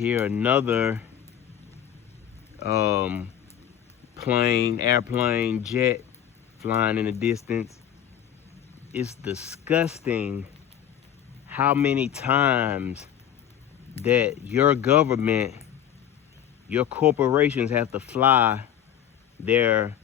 hear another airplane, jet flying in the distance. It's disgusting how many times that your government, your corporations have to fly their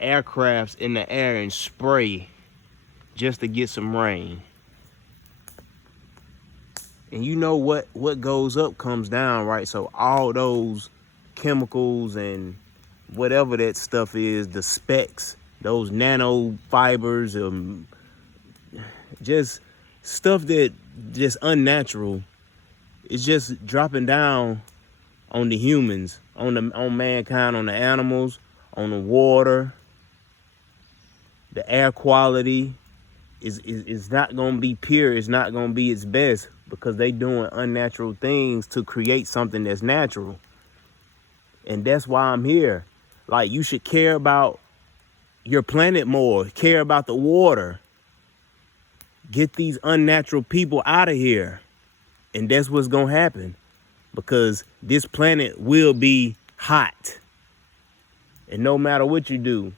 aircrafts in the air and spray just to get some rain. And you know what goes up comes down, right? So all those chemicals and whatever that stuff is, the specks, those nanofibers, just stuff that just unnatural, it's just dropping down on the humans, on mankind, on the animals, on the water. The air quality is not gonna be pure. It's not gonna be its best because they doing unnatural things to create something that's natural. And that's why I'm here. Like, you should care about your planet more, care about the water. Get these unnatural people out of here. And that's what's gonna happen, because this planet will be hot. And no matter what you do,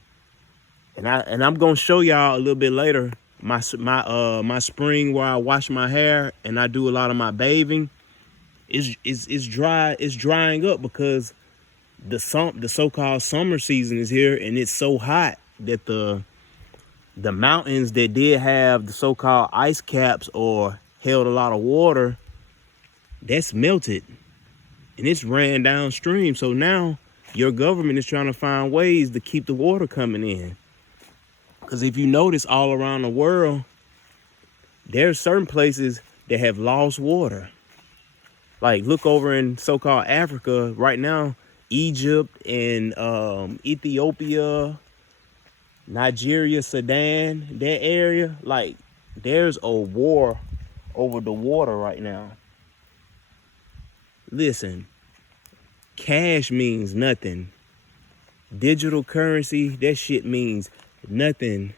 and I'm gonna show y'all a little bit later my spring where I wash my hair and I do a lot of my bathing. It's drying up because the so-called summer season is here, and it's so hot that the mountains that did have the so-called ice caps or held a lot of water, that's melted and it's ran downstream. So now your government is trying to find ways to keep the water coming in. Because if you notice, all around the world, there are certain places that have lost water. Like, look over in so-called Africa right now, Egypt and Ethiopia, Nigeria, Sudan, that area, like, there's a war over the water right now. Listen, cash means nothing. Digital currency, that shit means nothing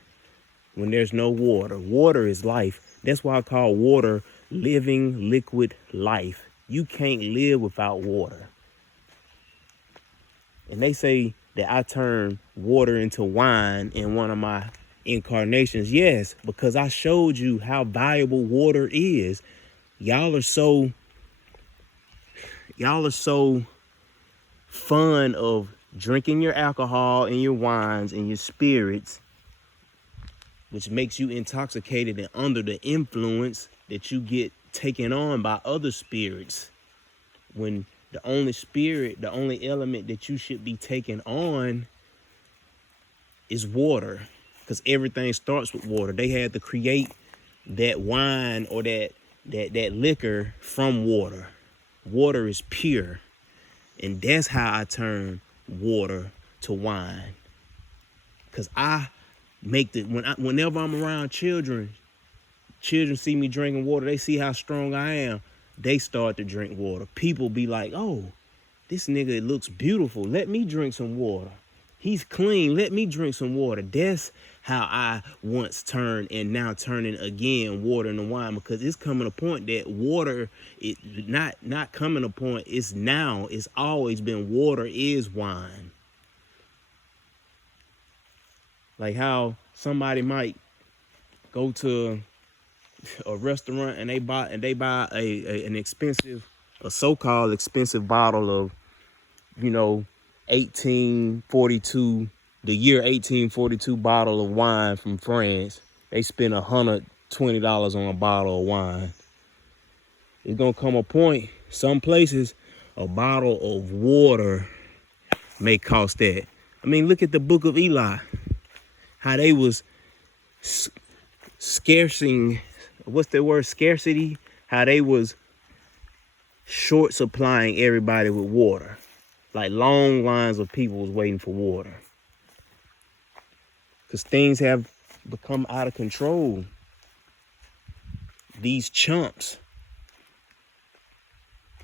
when there's no water. Water is life. That's why I call water living liquid life. You can't live without water. And they say that I turn water into wine in one of my incarnations. Yes, because I showed you how valuable water is. Y'all are so fond of drinking your alcohol and your wines and your spirits, which makes you intoxicated and under the influence that you get taken on by other spirits, when the only spirit, the only element that you should be taken on is water, because everything starts with water. They had to create that wine or that liquor from water. Water is pure, and that's how I turn water to wine. Because I make whenever I'm around children see me drinking water, they see how strong I am, they start to drink water. People be like, oh, this nigga looks beautiful, let me drink some water. He's clean, let me drink some water. That's how I once turned, and now turning again, water into wine, because it's coming a point that water, it not coming a point, it's now, it's always been, water is wine. Like how somebody might go to a restaurant and they buy a so-called expensive bottle of, 1842, the year 1842 bottle of wine from France. They spend $120 on a bottle of wine. It's gonna come a point, some places, a bottle of water may cost that. I mean, look at the Book of Eli, how they was scarcity, how they was short supplying everybody with water. Like, long lines of people was waiting for water. Because things have become out of control. These chumps,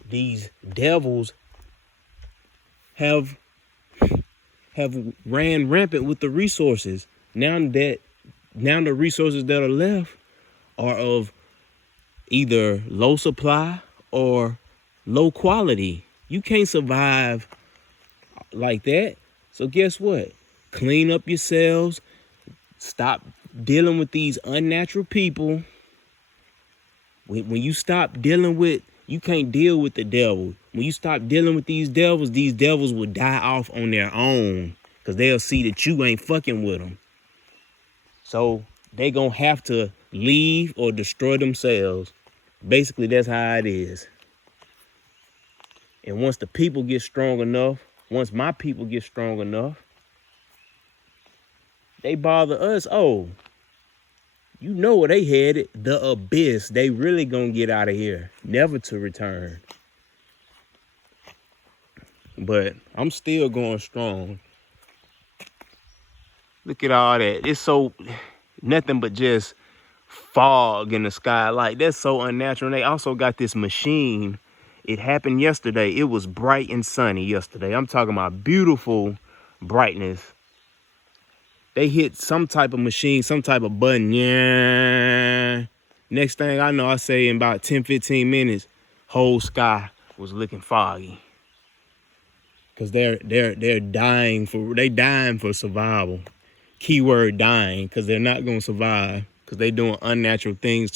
these devils have ran rampant with the resources. Now the resources that are left are of either low supply or low quality. You can't survive like that. So guess what? Clean up yourselves. Stop dealing with these unnatural people. When you stop dealing with, you can't deal with the devil. When you stop dealing with these devils will die off on their own because they'll see that you ain't fucking with them. So they gonna have to leave or destroy themselves. Basically, that's how it is. And once the people get strong enough, once my people get strong enough, they bother us. Oh, you know where they headed, the abyss. They really gonna get out of here, never to return. But I'm still going strong. Look at all that. It's so nothing but just fog in the sky. Like, that's so unnatural. And they also got this machine. It happened yesterday. It was bright and sunny yesterday. I'm talking about beautiful brightness. They hit some type of machine, some type of button. Yeah. Next thing I know, I say in about 10, 15 minutes, whole sky was looking foggy. Cause they're dying for survival. Keyword dying, cause they're not gonna survive. Cause they're doing unnatural things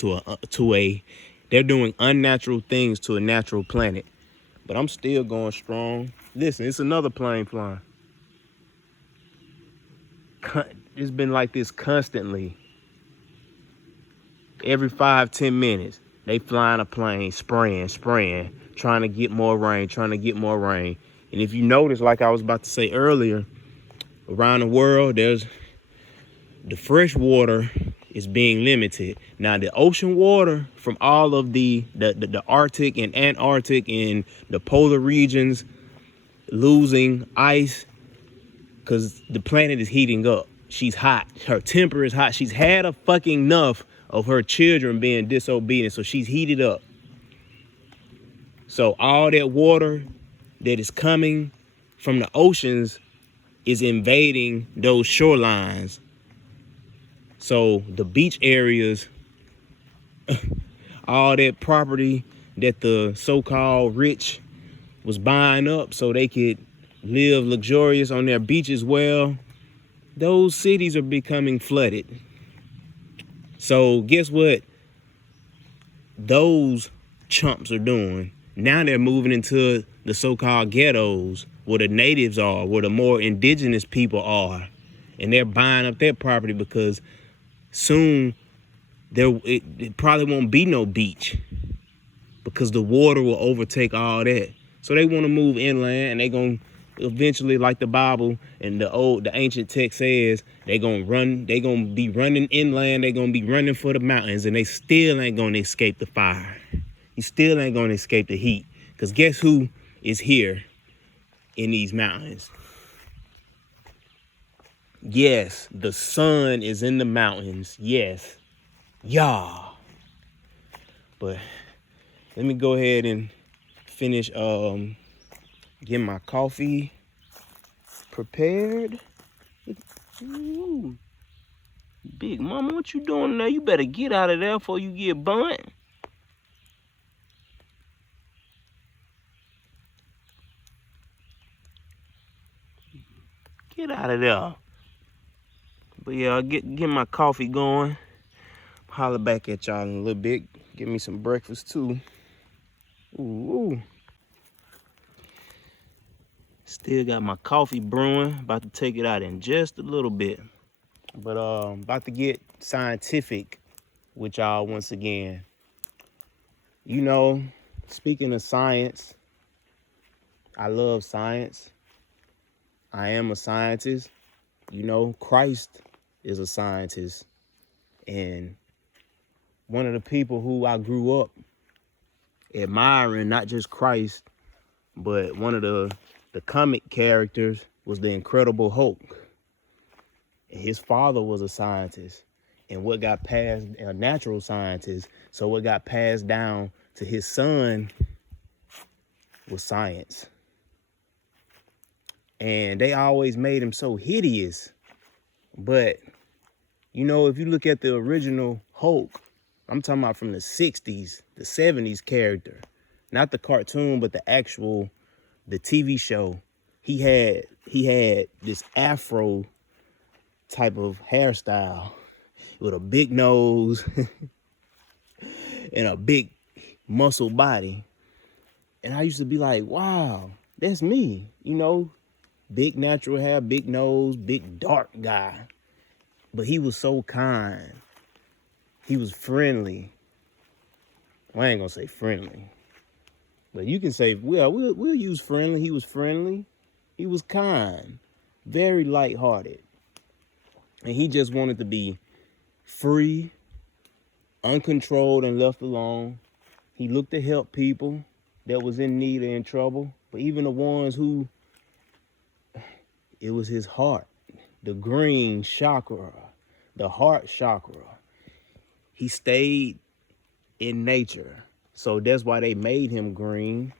they're doing unnatural things to a natural planet. But I'm still going strong. Listen, it's another plane flying. It's been like this constantly. Every 5-10 minutes, they flying a plane, spraying, trying to get more rain. And if you notice, like I was about to say earlier, around the world, there's the fresh water is being limited. Now, the ocean water from all of the Arctic and Antarctic and the polar regions losing ice because the planet is heating up. She's hot. Her temper is hot. She's had a fucking enough of her children being disobedient, so she's heated up. So all that water that is coming from the oceans is invading those shorelines. So the beach areas, all that property that the so-called rich was buying up so they could live luxurious on their beaches, well, those cities are becoming flooded. So guess what those chumps are doing? Now they're moving into the so-called ghettos where the natives are, where the more indigenous people are. And they're buying up their property because soon it probably won't be no beach because the water will overtake all that. So they want to move inland, and they're going to eventually, like the Bible and the ancient text says, they're going to be running inland, they're going to be running for the mountains, and they still ain't going to escape the fire. You still ain't going to escape the heat, because guess who is here in these mountains? Yes, the sun is in the mountains. Yes. Y'all. But let me go ahead and finish getting my coffee prepared. Ooh. Big Mama, what you doing there? You better get out of there before you get burnt. Get out of there. But yeah, I'll get my coffee going. Holler back at y'all in a little bit. Get me some breakfast too. Ooh. Still got my coffee brewing. About to take it out in just a little bit. But about to get scientific with y'all once again. You know, speaking of science, I love science. I am a scientist. You know, Christ is a scientist. And one of the people who I grew up admiring, not just Christ, but one of the comic characters was the Incredible Hulk. And his father was a scientist. And what got passed, a natural scientist, so what got passed down to his son was science. And they always made him so hideous. But, you know, if you look at the original Hulk, I'm talking about from the 60s, the 70s character, not the cartoon, but the TV show. He had this afro type of hairstyle with a big nose and a big muscle body. And I used to be like, wow, that's me. You know, big natural hair, big nose, big dark guy. But he was so kind. He was friendly. Well, I ain't gonna say friendly, but you can say, well, we'll use friendly. He was friendly. He was kind, very lighthearted. And he just wanted to be free, uncontrolled, and left alone. He looked to help people that was in need or in trouble, but even the ones who, it was his heart, the green chakra, the heart chakra. He stayed in nature. So that's why they made him green,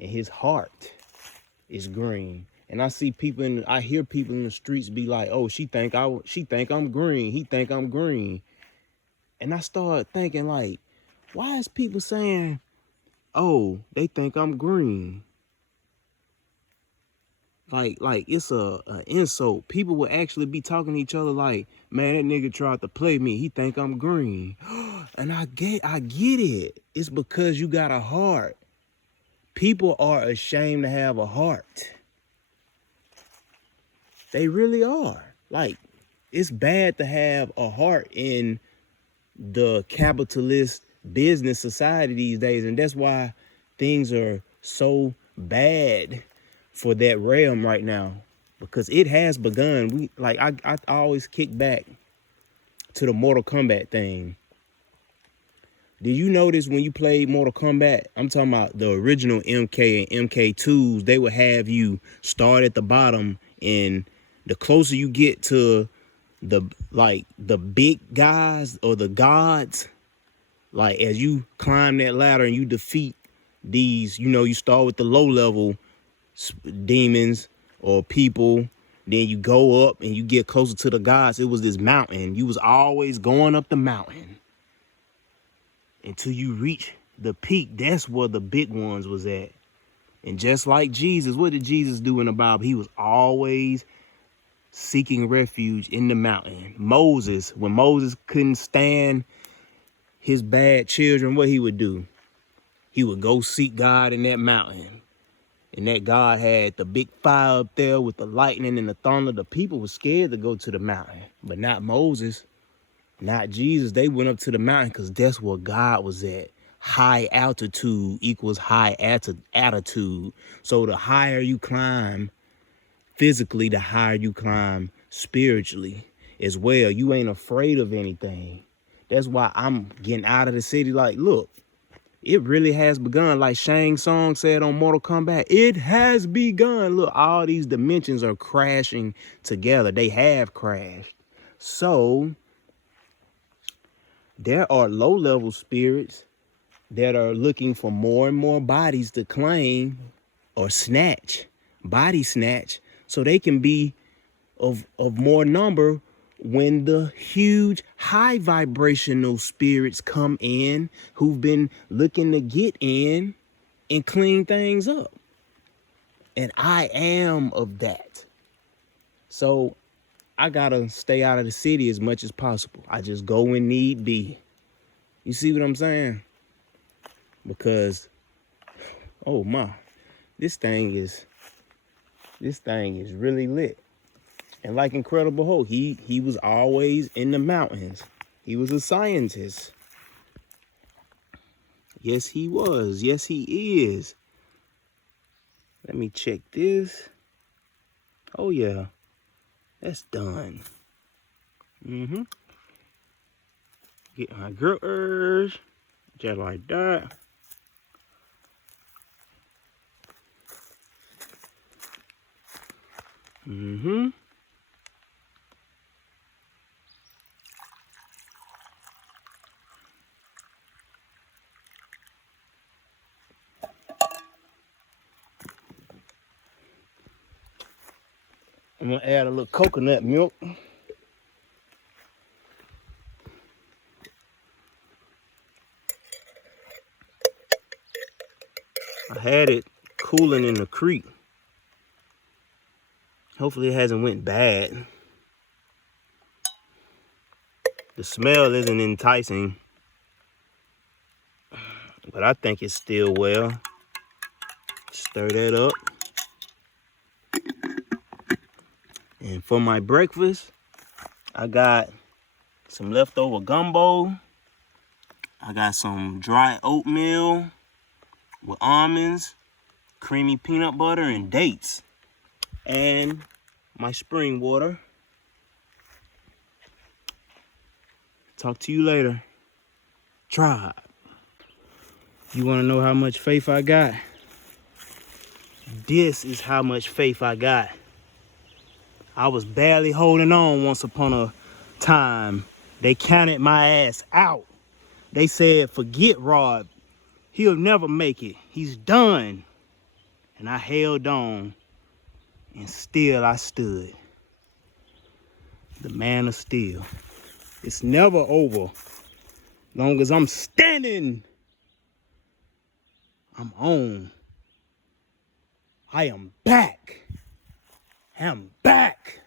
and his heart is green. And I see people I hear people in the streets be like, oh, she think I'm green. He think I'm green. And I start thinking like, why is people saying, oh, they think I'm green? Like it's a insult. People will actually be talking to each other like, man, that nigga tried to play me. He think I'm green. And I get it. It's because you got a heart. People are ashamed to have a heart. They really are. Like, it's bad to have a heart in the capitalist business society these days. And that's why things are so bad for that realm right now. Because it has begun. I always kick back to the Mortal Kombat thing. Did you notice when you played Mortal Kombat, I'm talking about the original MK and MK2s, they would have you start at the bottom, and the closer you get to the big guys or the gods, like as you climb that ladder and you defeat these, you know, you start with the low level demons or people, then you go up and you get closer to the gods. It was this mountain. You was always going up the mountain until you reach the peak. That's where the big ones was at. And just like Jesus, what did Jesus do in the Bible? He was always seeking refuge in the mountain. Moses, when Moses couldn't stand his bad children, what he would do? He would go seek God in that mountain. And that God had the big fire up there with the lightning and the thunder. The people were scared to go to the mountain, but not Moses. Not Jesus. They went up to the mountain because that's where God was at. High altitude equals high attitude. So the higher you climb physically, the higher you climb spiritually as well. You ain't afraid of anything. That's why I'm getting out of the city. Like, look, it really has begun. Like Shang Tsung said on Mortal Kombat, it has begun. Look, all these dimensions are crashing together. They have crashed. So there are low-level spirits that are looking for more and more bodies to claim or snatch, body snatch, so they can be of more number when the huge high vibrational spirits come in who've been looking to get in and clean things up. And I am of that. So I gotta stay out of the city as much as possible. I just go when need be. You see what I'm saying? Because, oh my, this thing is really lit. And like Incredible Hulk, he was always in the mountains. He was a scientist. Yes, he was. Yes, he is. Let me check this. Oh yeah, that's done. Get my grippers, just like that. I'm gonna add a little coconut milk. I had it cooling in the creek. Hopefully it hasn't went bad. The smell isn't enticing, but I think it's still well. Stir that up. And for my breakfast, I got some leftover gumbo. I got some dry oatmeal with almonds, creamy peanut butter, and dates. And my spring water. Talk to you later. Tribe. You want to know how much faith I got? This is how much faith I got. I was barely holding on once upon a time. They counted my ass out. They said, forget Rod. He'll never make it. He's done. And I held on. And still I stood. The man of steel. It's never over. Long as I'm standing, I'm on. I am back. I'm back.